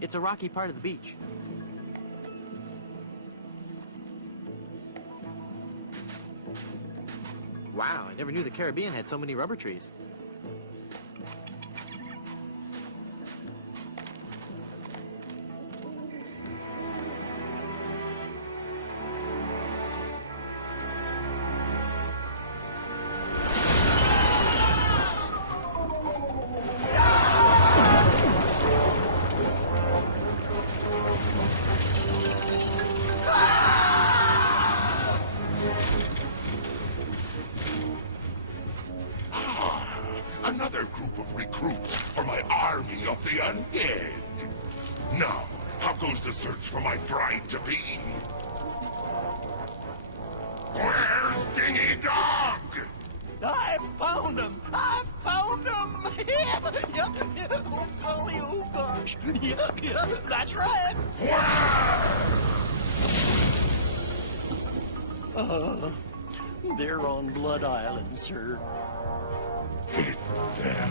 It's a rocky part of the beach. Wow, I never knew the Caribbean had so many rubber trees. Another group of recruits for my army of the undead. Now, how goes the search for my bride-to-be? Where's Dingy Dog? I found him! I found him! Oh, golly, oh gosh. Yeah, that's right. Where? They're on Blood Island, sir. Hit them.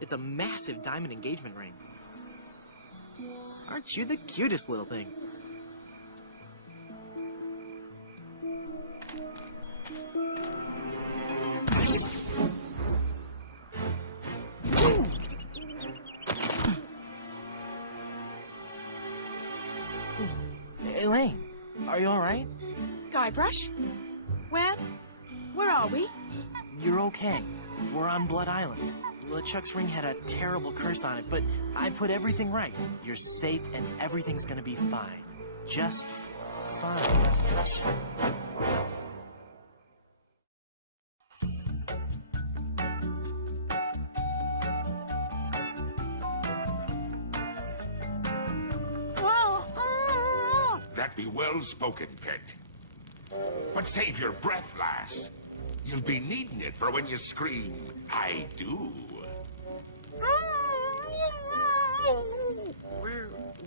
It's a massive diamond engagement ring. Aren't you the cutest little thing? Elaine, are you all right? Guybrush? Where are we? You're okay. We're on Blood Island. LeChuck's ring had a terrible curse on it, but I put everything right. You're safe and everything's gonna be fine. Just fine. That be well spoken, pet. But save your breath, lass. You'll be needing it for when you scream, I do.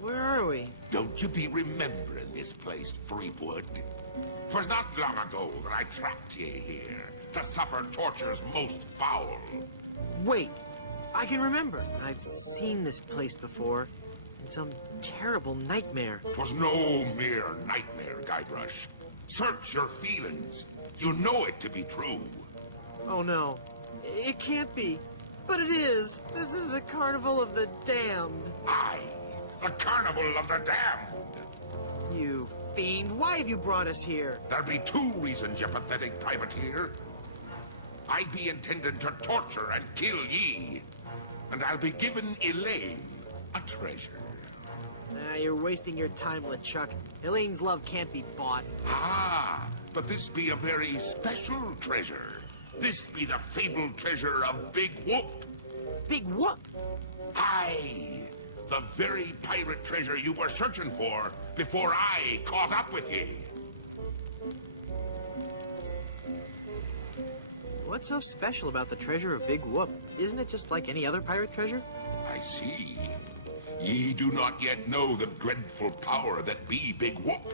Where are we? Don't you be remembering this place, Freepwood? 'Twas not long ago that I trapped ye here to suffer tortures most foul. Wait, I can remember. I've seen this place before. In some terrible nightmare. 'Twas no mere nightmare, Guybrush. Search your feelings. You know it to be true. Oh no, it can't be. But it is. This is the Carnival of the Damned. Aye, the Carnival of the Damned. You fiend, why have you brought us here? There be two reasons, you pathetic privateer. I be intending to torture and kill ye. And I'll be giving Elaine a treasure. You're wasting your time, LeChuck. Elaine's love can't be bought. Ah, but this be a very special treasure. This be the fabled treasure of Big Whoop. Big Whoop? Aye, the very pirate treasure you were searching for before I caught up with ye. What's so special about the treasure of Big Whoop? Isn't it just like any other pirate treasure? I see. Ye do not yet know the dreadful power that be Big Whoop.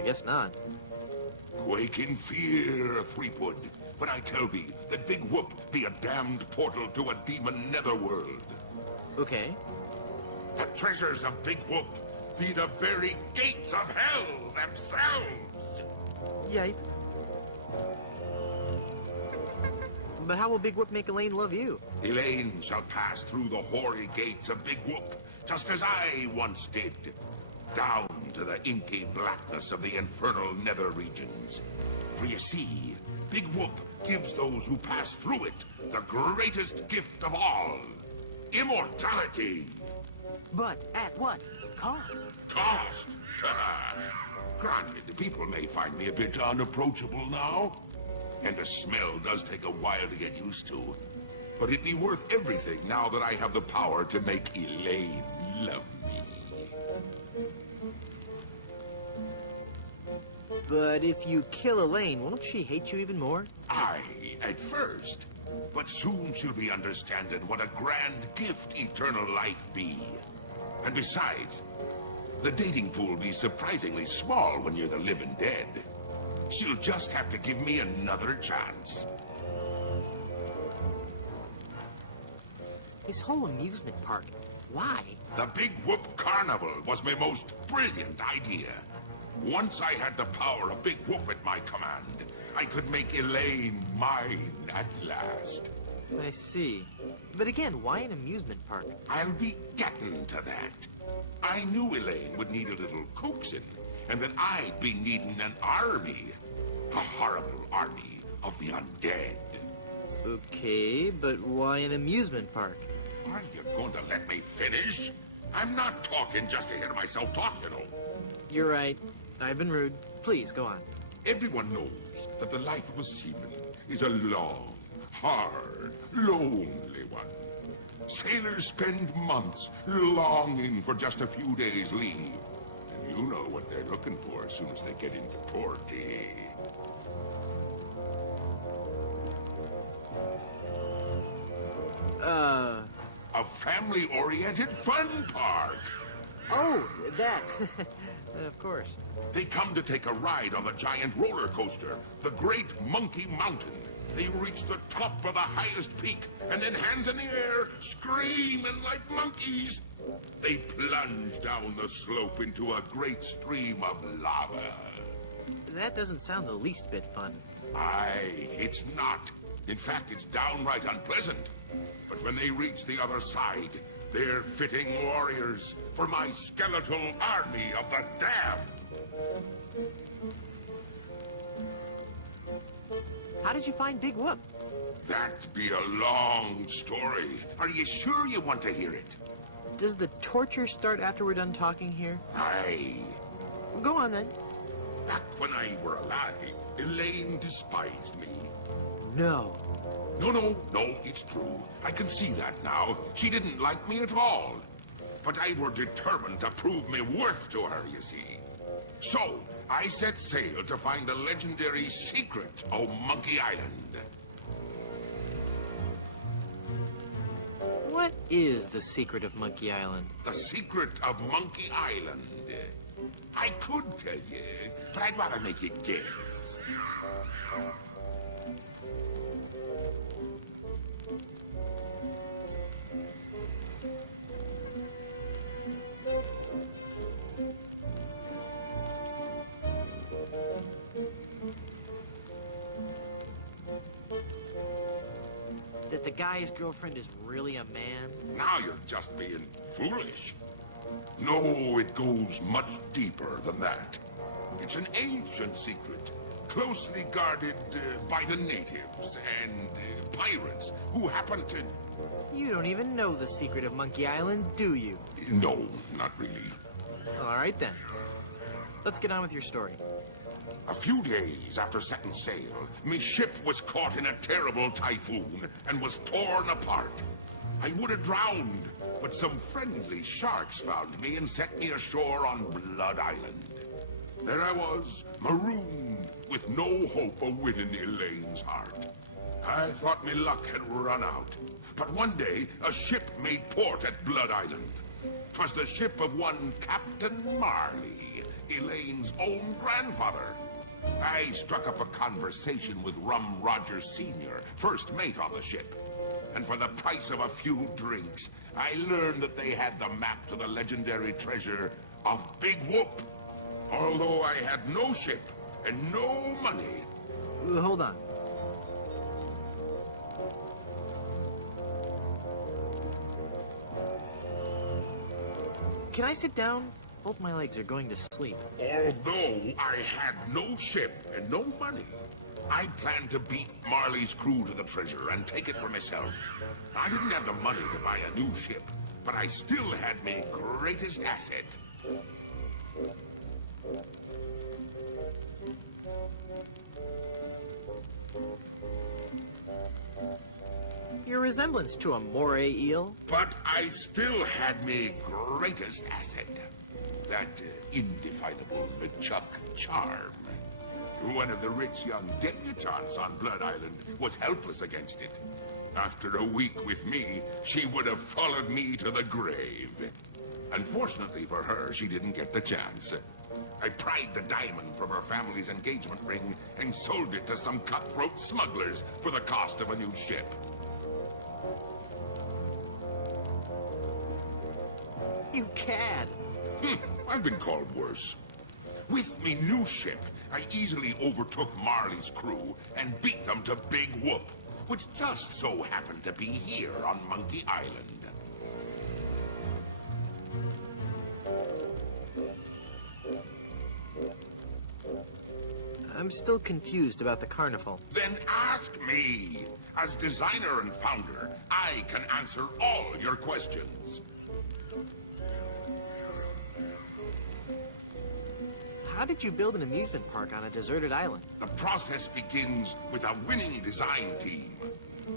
I guess not. Quake in fear, Threepwood, when I tell thee that Big Whoop be a damned portal to a demon netherworld. Okay. The treasures of Big Whoop be the very gates of hell themselves. Yipe. But how will Big Whoop make Elaine love you? Elaine shall pass through the hoary gates of Big Whoop, just as I once did, down to the inky blackness of the infernal nether regions. For you see, Big Whoop gives those who pass through it the greatest gift of all, immortality. But at what cost? Cost? Granted, people may find me a bit unapproachable now, and the smell does take a while to get used to. But it'd be worth everything now that I have the power to make Elaine love me. But if you kill Elaine, won't she hate you even more? Aye, at first. But soon she'll be understanding what a grand gift eternal life be. And besides, The dating pool be surprisingly small when you're the living dead. She'll just have to give me another chance. This whole amusement park, why? The Big Whoop Carnival was my most brilliant idea. Once I had the power of Big Whoop at my command, I could make Elaine mine at last. I see. But again, why an amusement park? I'll be getting to that. I knew Elaine would need a little coaxing, and that I'd be needing an army. A horrible army of the undead. Okay, but why an amusement park? Are you going to let me finish? I'm not talking just to hear myself talk, you know. You're right. I've been rude. Please, go on. Everyone knows that the life of a seaman is a long, hard, lonely one. Sailors spend months longing for just a few days' leave. And you know what they're looking for as soon as they get into port. A family-oriented fun park. Oh, that. Of course. They come to take a ride on the giant roller coaster, the Great Monkey Mountain. They reach the top of the highest peak, and then hands in the air, screaming like monkeys. They plunge down the slope into a great stream of lava. That doesn't sound the least bit fun. Aye, it's not. In fact, it's downright unpleasant. But when they reach the other side, they're fitting warriors for my skeletal army of the damned. How did you find Big Whoop? That'd be a long story. Are you sure you want to hear it? Does the torture start after we're done talking here? Aye. Go on then. Back when I were alive, Elaine despised me. No. No, it's true. I can see that now. She didn't like me at all. But I were determined to prove me worth to her, you see. So, I set sail to find the legendary secret of Monkey Island. What is the secret of Monkey Island? The secret of Monkey Island. I could tell you, but I'd rather make you guess. That the guy's girlfriend is really a man? Now you're just being foolish. No, it goes much deeper than that. It's an ancient secret, closely guarded by the natives and pirates who happen to... You don't even know the secret of Monkey Island, do you? No, not really. All right then. Let's get on with your story. A few days after setting sail, my ship was caught in a terrible typhoon and was torn apart. I would have drowned, but some friendly sharks found me and set me ashore on Blood Island. There I was, marooned, with no hope of winning Elaine's heart. I thought my luck had run out. But one day, a ship made port at Blood Island. 'Twas the ship of one Captain Marley, Elaine's own grandfather. I struck up a conversation with Rum Rogers Sr., first mate on the ship. And for the price of a few drinks, I learned that they had the map to the legendary treasure of Big Whoop. Although I had no ship and no money. Hold on. Can I sit down? Both my legs are going to sleep. Although I had no ship and no money, I planned to beat Marley's crew to the treasure and take it for myself. I didn't have the money to buy a new ship, but I still had my greatest asset. Your resemblance to a moray eel? But I still had my greatest asset. That indefinable LeChuck charm. One of the rich young debutantes on Blood Island was helpless against it. After a week with me, she would have followed me to the grave. Unfortunately for her, she didn't get the chance. I pried the diamond from her family's engagement ring and sold it to some cutthroat smugglers for the cost of a new ship. You cad! I've been called worse. With me new ship, I easily overtook Marley's crew and beat them to Big Whoop, which just so happened to be here on Monkey Island. I'm still confused about the carnival. Then ask me! As designer and founder, I can answer all your questions. How did you build an amusement park on a deserted island? The process begins with a winning design team.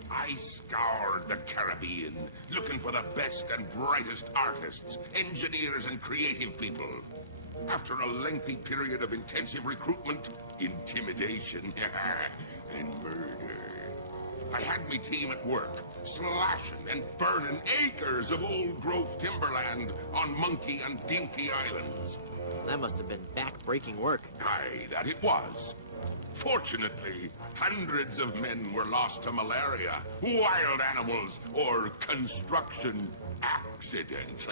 I scoured the Caribbean, looking for the best and brightest artists, engineers, and creative people. After a lengthy period of intensive recruitment, intimidation, and murder, I had my team at work, slashing and burning acres of old-growth timberland on Monkey and Dinky Islands. That must have been back-breaking work. Aye, that it was. Fortunately, hundreds of men were lost to malaria, wild animals, or construction accidents.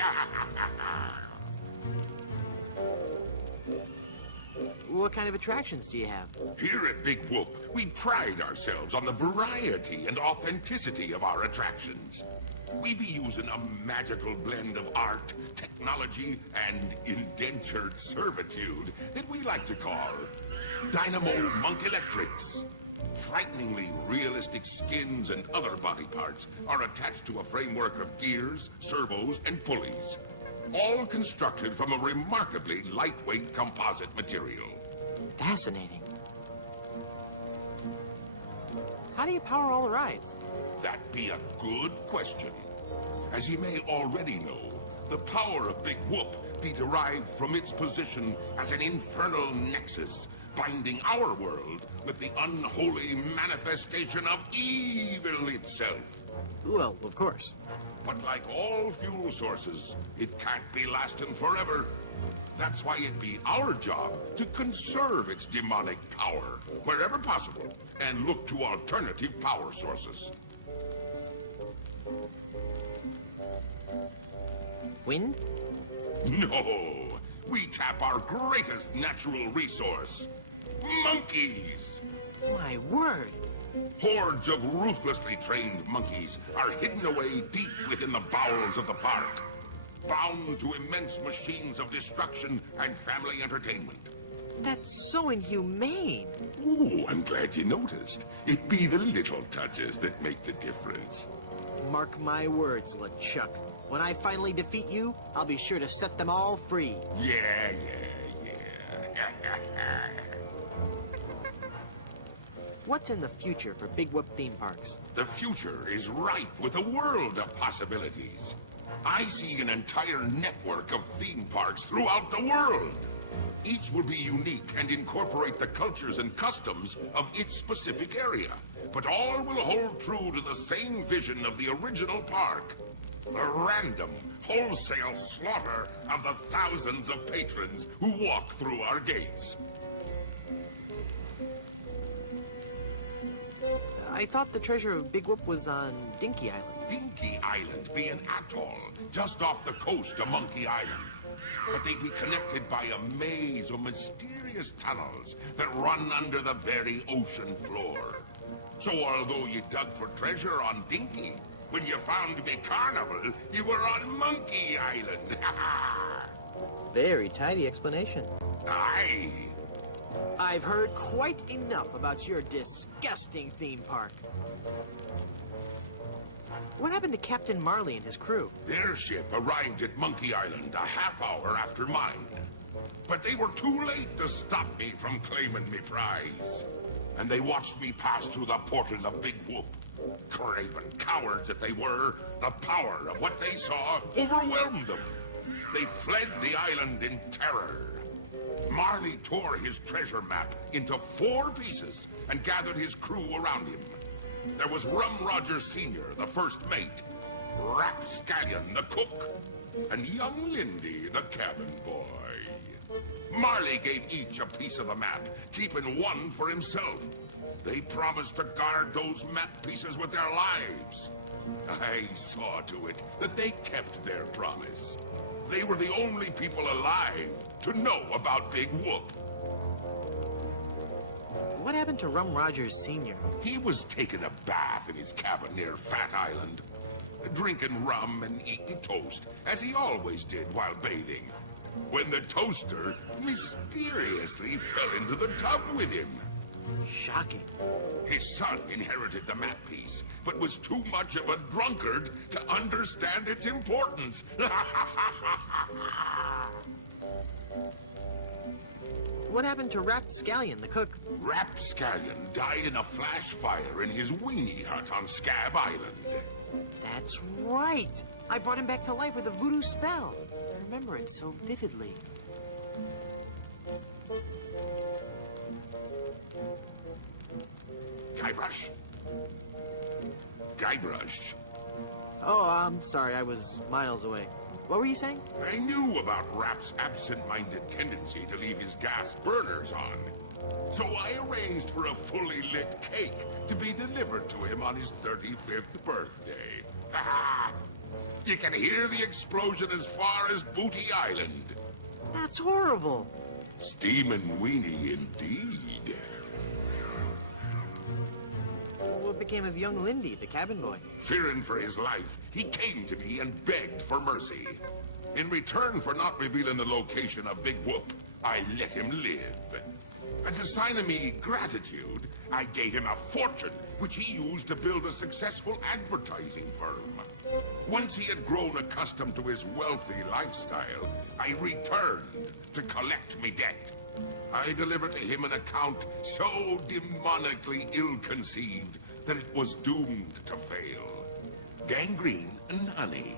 What kind of attractions do you have? Here at Big Whoop, we pride ourselves on the variety and authenticity of our attractions. We be using a magical blend of art, technology, and indentured servitude that we like to call Dynamo Monk Electrics. Frighteningly realistic skins and other body parts are attached to a framework of gears, servos, and pulleys, all constructed from a remarkably lightweight composite material. Fascinating. How do you power all the rides? That be a good question. As you may already know, the power of Big Whoop be derived from its position as an infernal nexus, binding our world with the unholy manifestation of evil itself. Well, of course. But like all fuel sources, it can't be lasting forever. That's why it be our job to conserve its demonic power wherever possible and look to alternative power sources. Wind? No, we tap our greatest natural resource, monkeys. My word! Hordes of ruthlessly trained monkeys are hidden away deep within the bowels of the park, bound to immense machines of destruction and family entertainment. That's so inhumane! Ooh, I'm glad you noticed. It be the little touches that make the difference. Mark my words, LeChuck. When I finally defeat you, I'll be sure to set them all free. Yeah. What's in the future for Big Whoop theme parks? The future is ripe with a world of possibilities. I see an entire network of theme parks throughout the world. Each will be unique and incorporate the cultures and customs of its specific area. But all will hold true to the same vision of the original park. The random, wholesale slaughter of the thousands of patrons who walk through our gates. I thought the treasure of Big Whoop was on Dinky Island. Dinky Island be an atoll just off the coast of Monkey Island. But they be connected by a maze of mysterious tunnels that run under the very ocean floor. So although you dug for treasure on Dinky, when you found the carnival, you were on Monkey Island. Very tidy explanation. Aye. I've heard quite enough about your disgusting theme park. What happened to Captain Marley and his crew? Their ship arrived at Monkey Island a half hour after mine. But they were too late to stop me from claiming me prize. And they watched me pass through the portal of Big Whoop. Craven cowards that they were, the power of what they saw overwhelmed them. They fled the island in terror. Marley tore his treasure map into 4 pieces and gathered his crew around him. There was Rum Rogers Sr., the first mate, Rapscallion, the cook, and young Lindy, the cabin boy. Marley gave each a piece of the map, keeping one for himself. They promised to guard those map pieces with their lives. I saw to it that they kept their promise. They were the only people alive to know about Big Whoop. What happened to Rum Rogers Sr.? He was taking a bath in his cabin near Fat Island, drinking rum and eating toast, as he always did while bathing, when the toaster mysteriously fell into the tub with him. Shocking. His son inherited the map piece, but was too much of a drunkard to understand its importance. What happened to Rapscallion, the cook? Rapscallion died in a flash fire in his weenie hut on Scab Island. That's right. I brought him back to life with a voodoo spell. I remember it so vividly. Guybrush. Guybrush. Oh, I'm sorry. I was miles away. What were you saying? I knew about Rap's absent-minded tendency to leave his gas burners on. So I arranged for a fully lit cake to be delivered to him on his 35th birthday. You can hear the explosion as far as Booty Island. That's horrible. Steam and Weenie indeed. What became of young Lindy, the cabin boy? Fearing for his life, he came to me and begged for mercy. In return for not revealing the location of Big Whoop, I let him live. As a sign of me gratitude, I gave him a fortune, which he used to build a successful advertising firm. Once he had grown accustomed to his wealthy lifestyle, I returned to collect me debt. I delivered to him an account so demonically ill-conceived that it was doomed to fail. Gangrene and honey.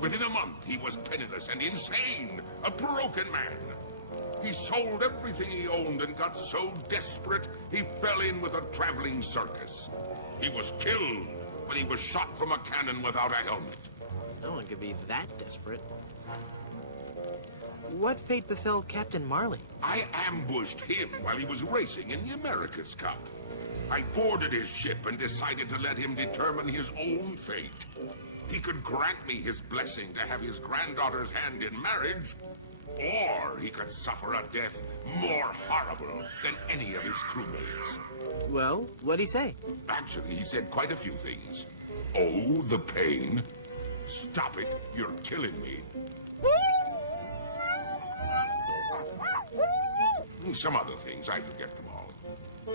Within a month, he was penniless and insane, a broken man. He sold everything he owned and got so desperate, he fell in with a traveling circus. He was killed when he was shot from a cannon without a helmet. No one could be that desperate. What fate befell Captain Marley? I ambushed him while he was racing in the America's Cup. I boarded his ship and decided to let him determine his own fate. He could grant me his blessing to have his granddaughter's hand in marriage, or he could suffer a death more horrible than any of his crewmates. Well, what'd he say? Actually, he said quite a few things. Oh, the pain. Stop it, you're killing me. Some other things, I forget them all.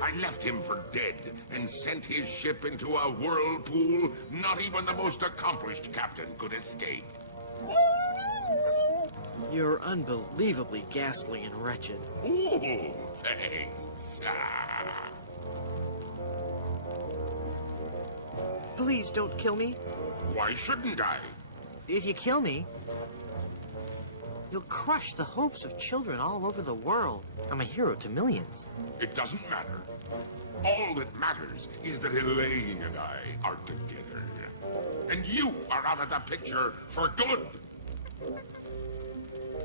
I left him for dead and sent his ship into a whirlpool not even the most accomplished captain could escape. You're unbelievably ghastly and wretched. Oh, thanks. Ah. Please don't kill me. Why shouldn't I? If you kill me, you'll crush the hopes of children all over the world. I'm a hero to millions. It doesn't matter. All that matters is that Elaine and I are together. And you are out of the picture for good.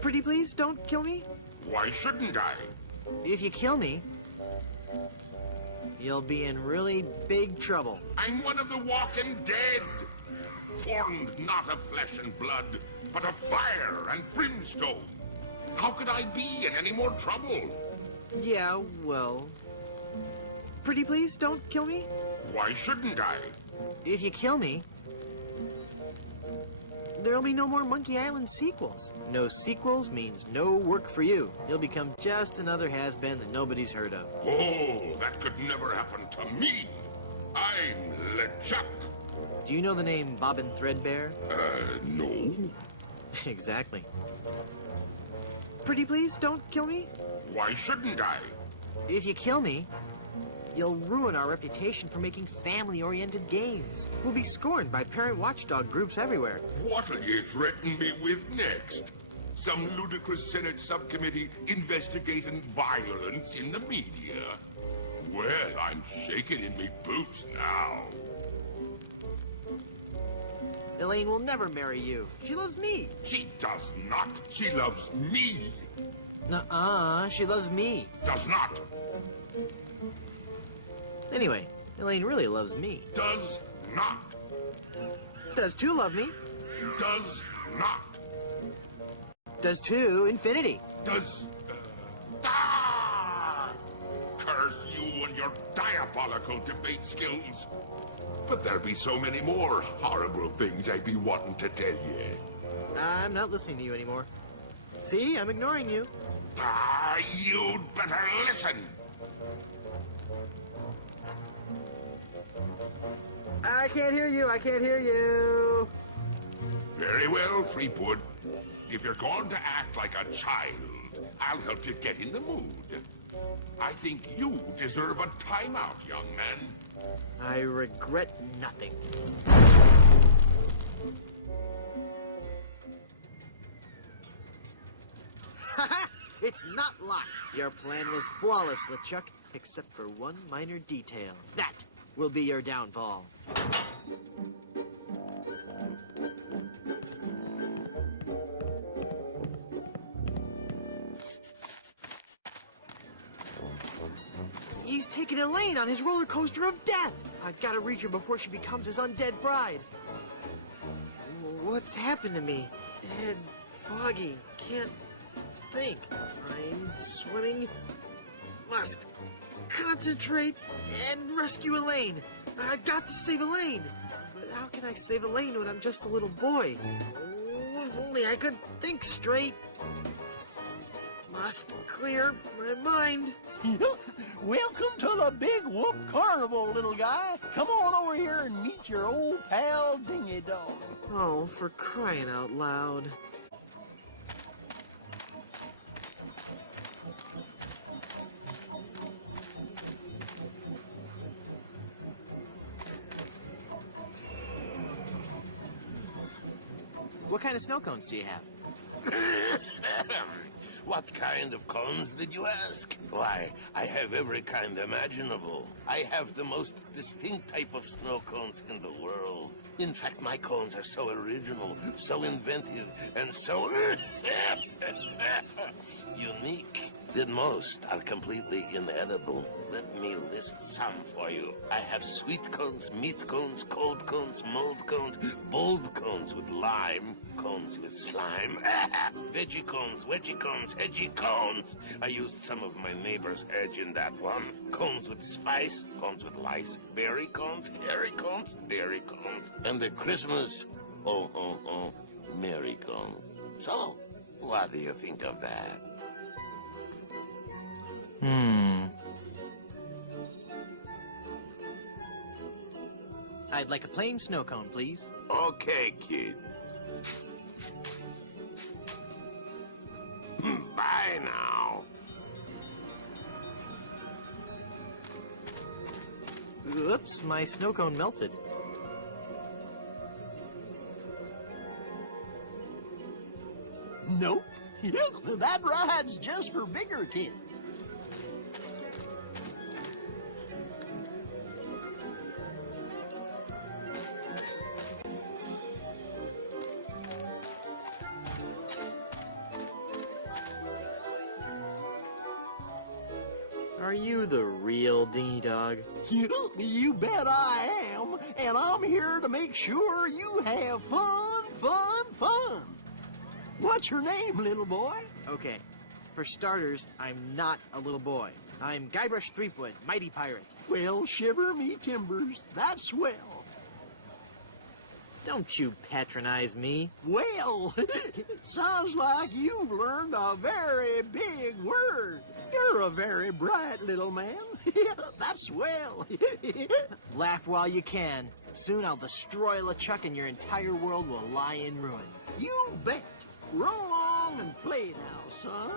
Pretty please don't kill me. Why shouldn't I? If you kill me, you'll be in really big trouble. I'm one of the walking dead. Formed not of flesh and blood, but of fire and brimstone. How could I be in any more trouble? Yeah, well... Pretty please don't kill me. Why shouldn't I? If you kill me, there'll be no more Monkey Island sequels. No sequels means no work for you. You'll become just another has-been that nobody's heard of. Oh, that could never happen to me. I'm LeChuck. Do you know the name Bobbin Threadbare? No. Exactly. Pretty please don't kill me. Why shouldn't I? If you kill me, you'll ruin our reputation for making family-oriented games. We'll be scorned by parent watchdog groups everywhere. What'll you threaten me with next? Some ludicrous Senate subcommittee investigating violence in the media? Well, I'm shaking in me boots now. Elaine will never marry you. She loves me. She does not. She loves me. Nuh-uh, she loves me. Does not. Anyway, Elaine really loves me. Does not. Does too love me. Does not. Does too, infinity. Does... Ah! Curse you and your diabolical debate skills. But there be so many more horrible things I be wanting to tell you. I'm not listening to you anymore. See, I'm ignoring you. Ah, you'd better listen. I can't hear you, I can't hear you. Very well, Threepwood. If you're going to act like a child, I'll help you get in the mood. I think you deserve a timeout, young man. I regret nothing. Haha! It's not locked. Your plan was flawless, LeChuck, except for one minor detail. That will be your downfall. He's taking Elaine on his roller coaster of death. I gotta reach her before she becomes his undead bride. What's happened to me? Head foggy. Can't think. I'm swimming. Must concentrate and rescue Elaine. I've got to save Elaine. But how can I save Elaine when I'm just a little boy? Oh, if only I could think straight. Must clear my mind. Welcome to the Big Whoop Carnival, little guy. Come on over here and meet your old pal, Dingy Dog. Oh, for crying out loud. What kind of snow cones do you have? What kind of cones did you ask? Why, I have every kind imaginable. I have the most distinct type of snow cones in the world. In fact, my cones are so original, so inventive, and so unique that most are completely inedible. Let me list some for you. I have sweet cones, meat cones, cold cones, mold cones, bold cones with lime, cones with slime, veggie cones, wedgie cones, hedgy cones. I used some of my neighbor's edge in that one. Cones with spice, cones with lice, berry cones, hairy cones, dairy cones. And the Christmas, merry cones. So, what do you think of that? I'd like a plain snow cone, please. Okay, kid. Bye now. Oops, my snow cone melted. Nope. That ride's just for bigger kids. Are you the real Dingy Dog? You bet I am, and I'm here to make sure you have fun, fun, fun. What's your name, little boy? Okay, for starters, I'm not a little boy. I'm Guybrush Threepwood, mighty pirate. Well, shiver me timbers, that's swell. Don't you patronize me. Well, sounds like you've learned a very big word. You're a very bright little man. That's swell. Laugh while you can. Soon I'll destroy LeChuck and your entire world will lie in ruin. You bet. Roll along and play now, son.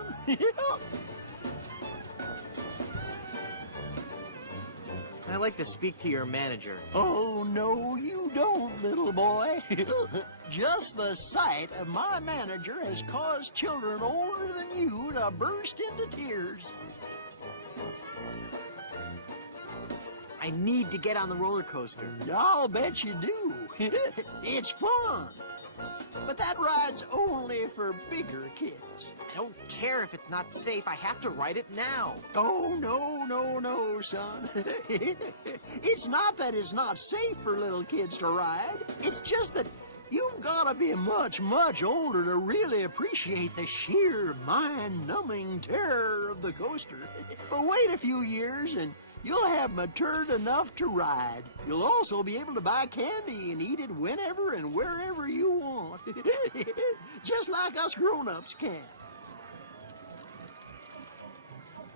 I'd like to speak to your manager. Oh, no, you don't, little boy. Just the sight of my manager has caused children older than you to burst into tears. I need to get on the roller coaster. I'll bet you do. It's fun. But that ride's only for bigger kids. I don't care if it's not safe. I have to ride it now. Oh, no, son. It's not that it's not safe for little kids to ride. It's just that you've got to be much, much older to really appreciate the sheer mind-numbing terror of the coaster. But wait a few years and you'll have matured enough to ride. You'll also be able to buy candy and eat it whenever and wherever you want. Just like us grown-ups can.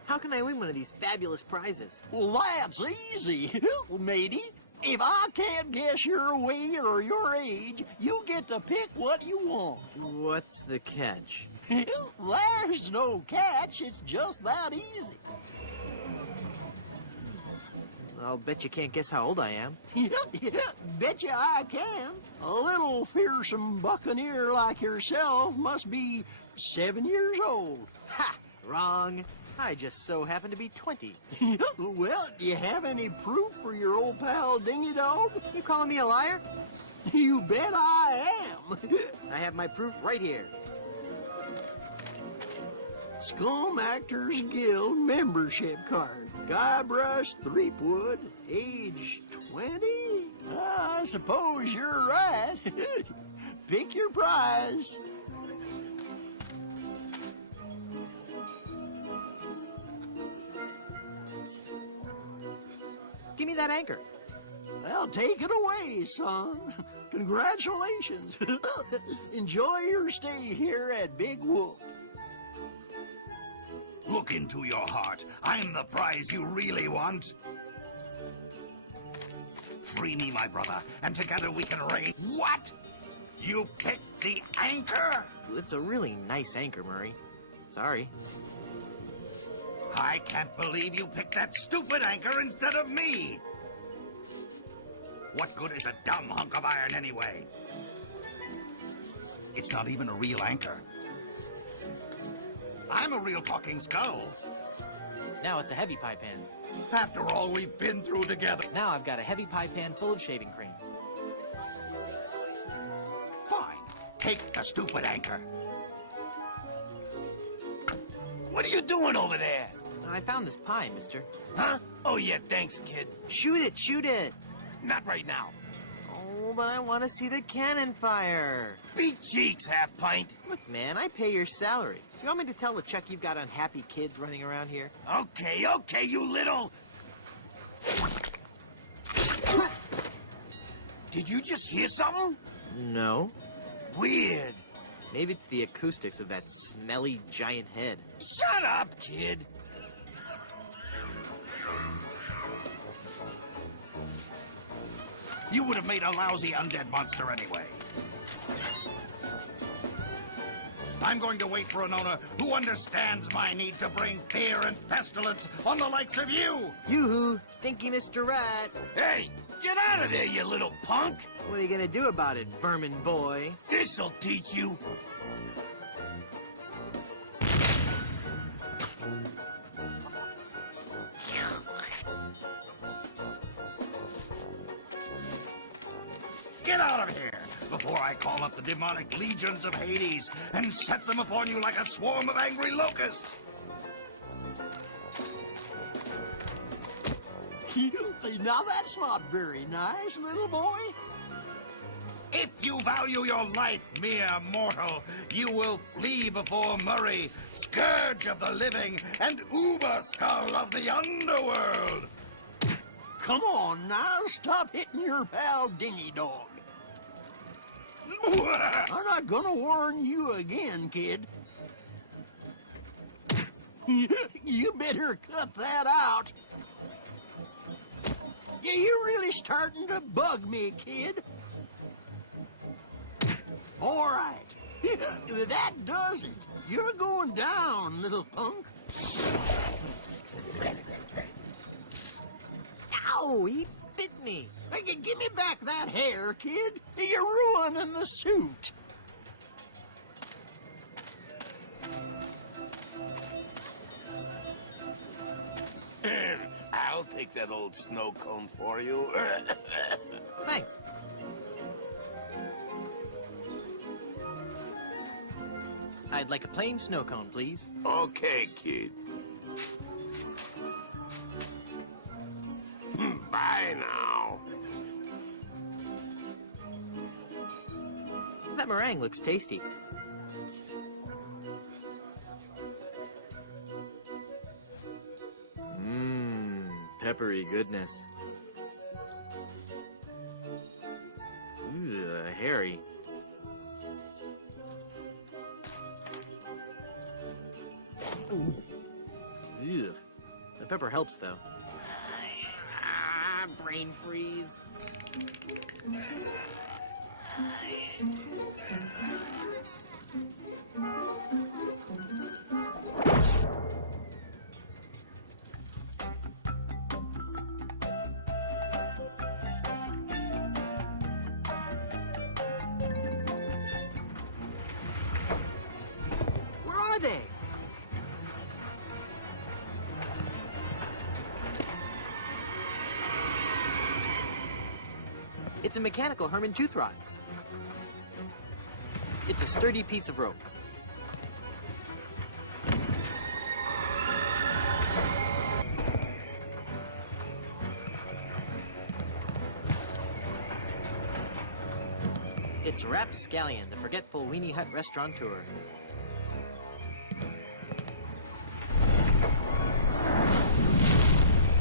How can I win one of these fabulous prizes? Well, that's easy, matey. If I can't guess your weight or your age, you get to pick what you want. What's the catch? There's no catch. It's just that easy. I'll bet you can't guess how old I am. Betcha I can. A little fearsome buccaneer like yourself must be 7 years old. Ha! Wrong. I just so happen to be 20. Well, do you have any proof for your old pal Dingy Dog? You calling me a liar? You bet I am. I have my proof right here. Scum Actors Guild membership card. Guybrush Threepwood, age 20? I suppose you're right. Pick your prize. Give me that anchor. Well, take it away, son. Congratulations. Enjoy your stay here at Big Wolf. Look into your heart. I'm the prize you really want. Free me, my brother, and together we can reign. What? You picked the anchor? It's a really nice anchor, Murray. Sorry. I can't believe you picked that stupid anchor instead of me. What good is a dumb hunk of iron anyway? It's not even a real anchor. I'm a real talking skull. Now it's a heavy pie pan. After all we've been through together. Now I've got a heavy pie pan full of shaving cream. Fine. Take the stupid anchor. What are you doing over there? I found this pie, mister. Huh? Oh, yeah, thanks, kid. Shoot it, shoot it! Not right now. Oh, but I want to see the cannon fire. Beat cheeks, half pint. Look, man, I pay your salary. You want me to tell LeChuck you've got unhappy kids running around here? Okay, you little... Did you just hear something? No. Weird. Maybe it's the acoustics of that smelly giant head. Shut up, kid. You would have made a lousy undead monster anyway. I'm going to wait for an owner who understands my need to bring fear and pestilence on the likes of you. Yoo-hoo, stinky Mr. Rat. Hey, get out of there, you little punk. What are you gonna do about it, vermin boy? This'll teach you. Get out of here before I call up the demonic legions of Hades and set them upon you like a swarm of angry locusts. Now that's not very nice, little boy. If you value your life, mere mortal, you will flee before Murray, scourge of the living and uber skull of the underworld. Come on now, stop hitting your pal Dingy Dog. I'm not gonna warn you again, kid. You better cut that out. Yeah, you're really starting to bug me, kid. All right. That does it. You're going down, little punk. Ow, he bit me. Hey, give me back that hair, kid. You're ruining the suit. I'll take that old snow cone for you. Thanks. I'd like a plain snow cone, please. Okay, kid. Bye now. That meringue looks tasty. Mmm, peppery goodness. Ooh, hairy. Ew. The pepper helps, though. Brain freeze. Where are they? It's a mechanical Herman tooth rod. It's a sturdy piece of rope. It's Rapscallion, the forgetful weenie hut restaurateur.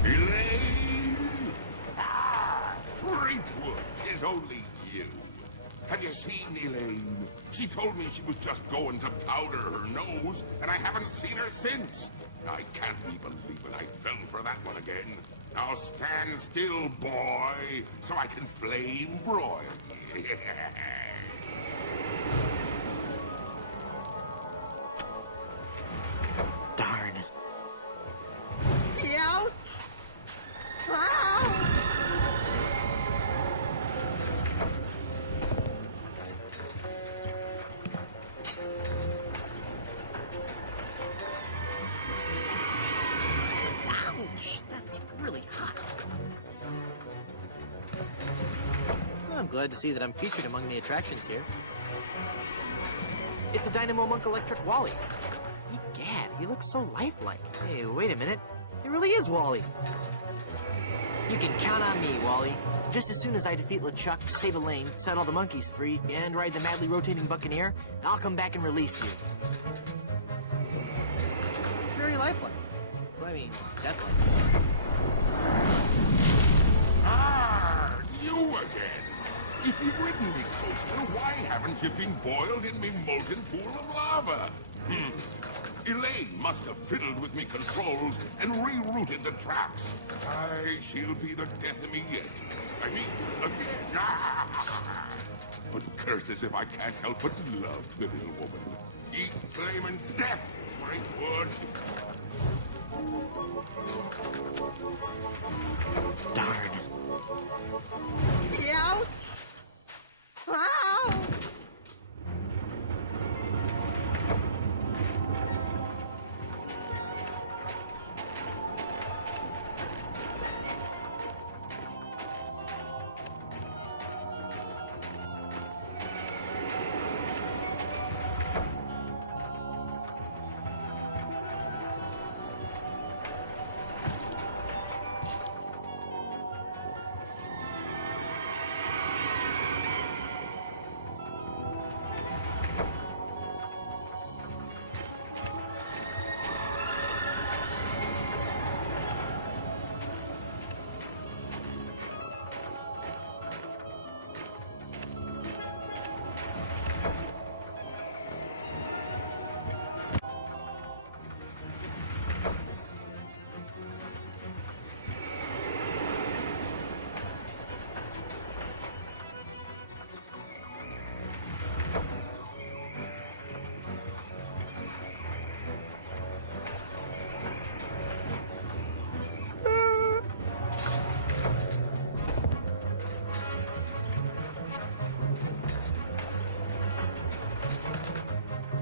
Elaine! Ah! Braithwood is only you. Have you seen Elaine? She told me she was just going to powder her nose, and I haven't seen her since. I can't be believing I fell for that one again. Now stand still, boy, so I can flame broil you. Darn. Ouch! Ow! Ouch! That's really hot. Well, I'm glad to see that I'm featured among the attractions here. It's a Dynamo Monk Electric Wally. Egad, he looks so lifelike. Hey, wait a minute. It really is Wally. You can count on me, Wally. Just as soon as I defeat LeChuck, save Elaine, set all the monkeys free, and ride the madly rotating Buccaneer, I'll come back and release you. It's very lifelike. Well, I mean, death-like. Ah, you again. If you've ridden me closer, why haven't you been boiled in me molten pool of lava? Elaine must have fiddled with me controls and rerouted the tracks. Aye, she'll be the death of me yet. I mean, again. Ah! But curses if I can't help but love the little woman. Eat flaming death, Braithwood. Darn. Ouch! Ow!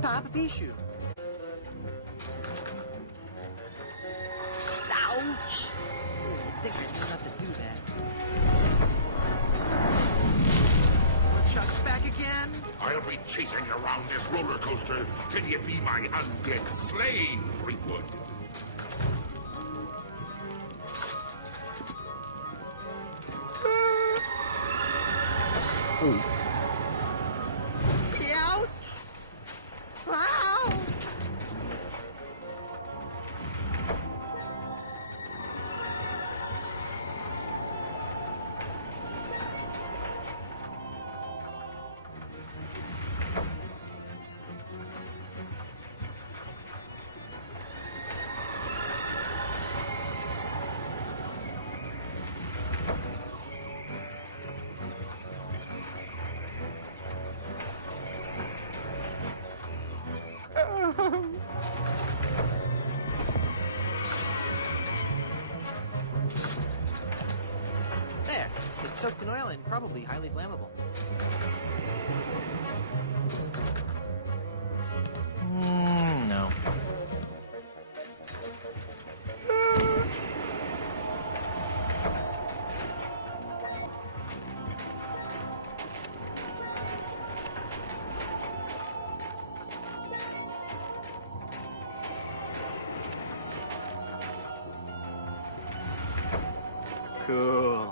Papa Pichu. Ouch! chasing around this roller coaster till you be my undead slave, Freakwood. Ouch! Ow! There. It's soaked in oil and probably highly flammable. No. Cool.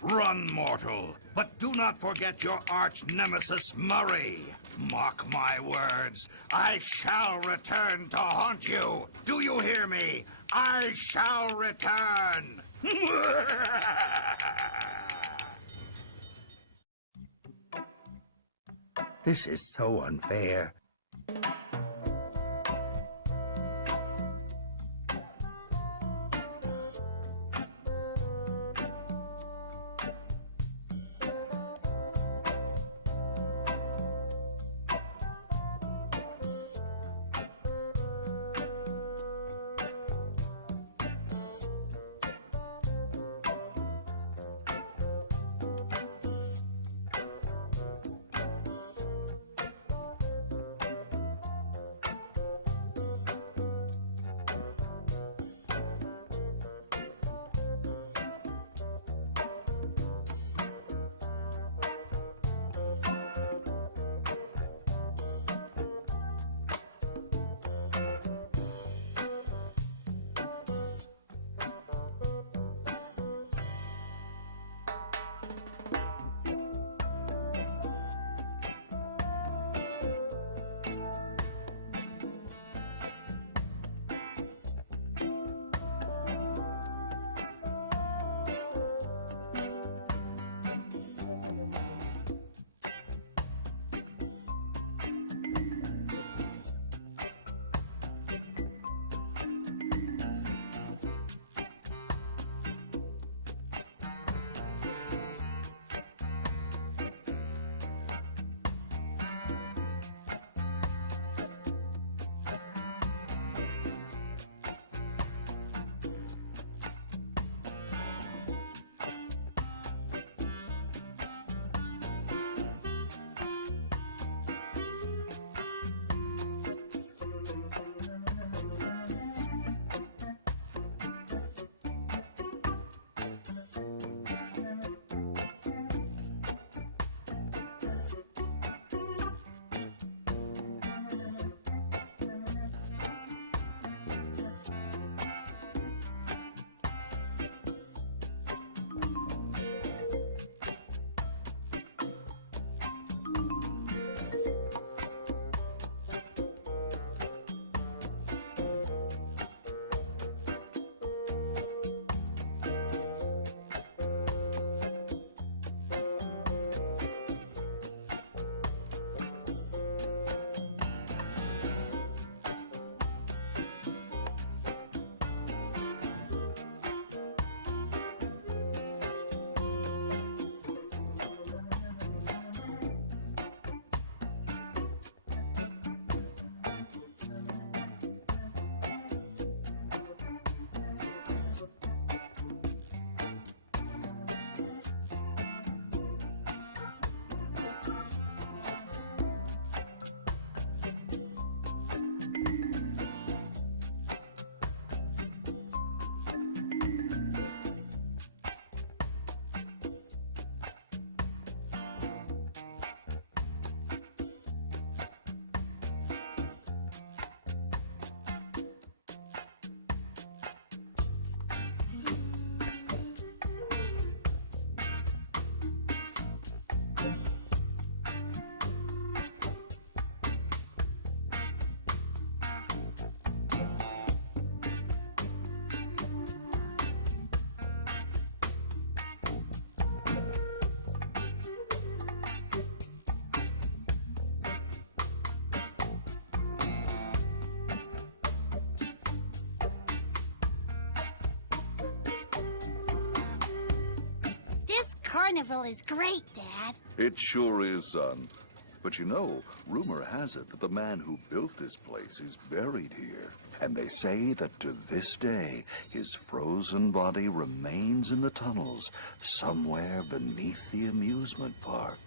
Run, mortal, but do not forget your arch nemesis Murray. Mark my words, I shall return to haunt you. Do you hear me? I shall return. This is so unfair. carnival is great, Dad. It sure is, son. But you know, rumor has it that the man who built this place is buried here. And they say that to this day, his frozen body remains in the tunnels somewhere beneath the amusement park.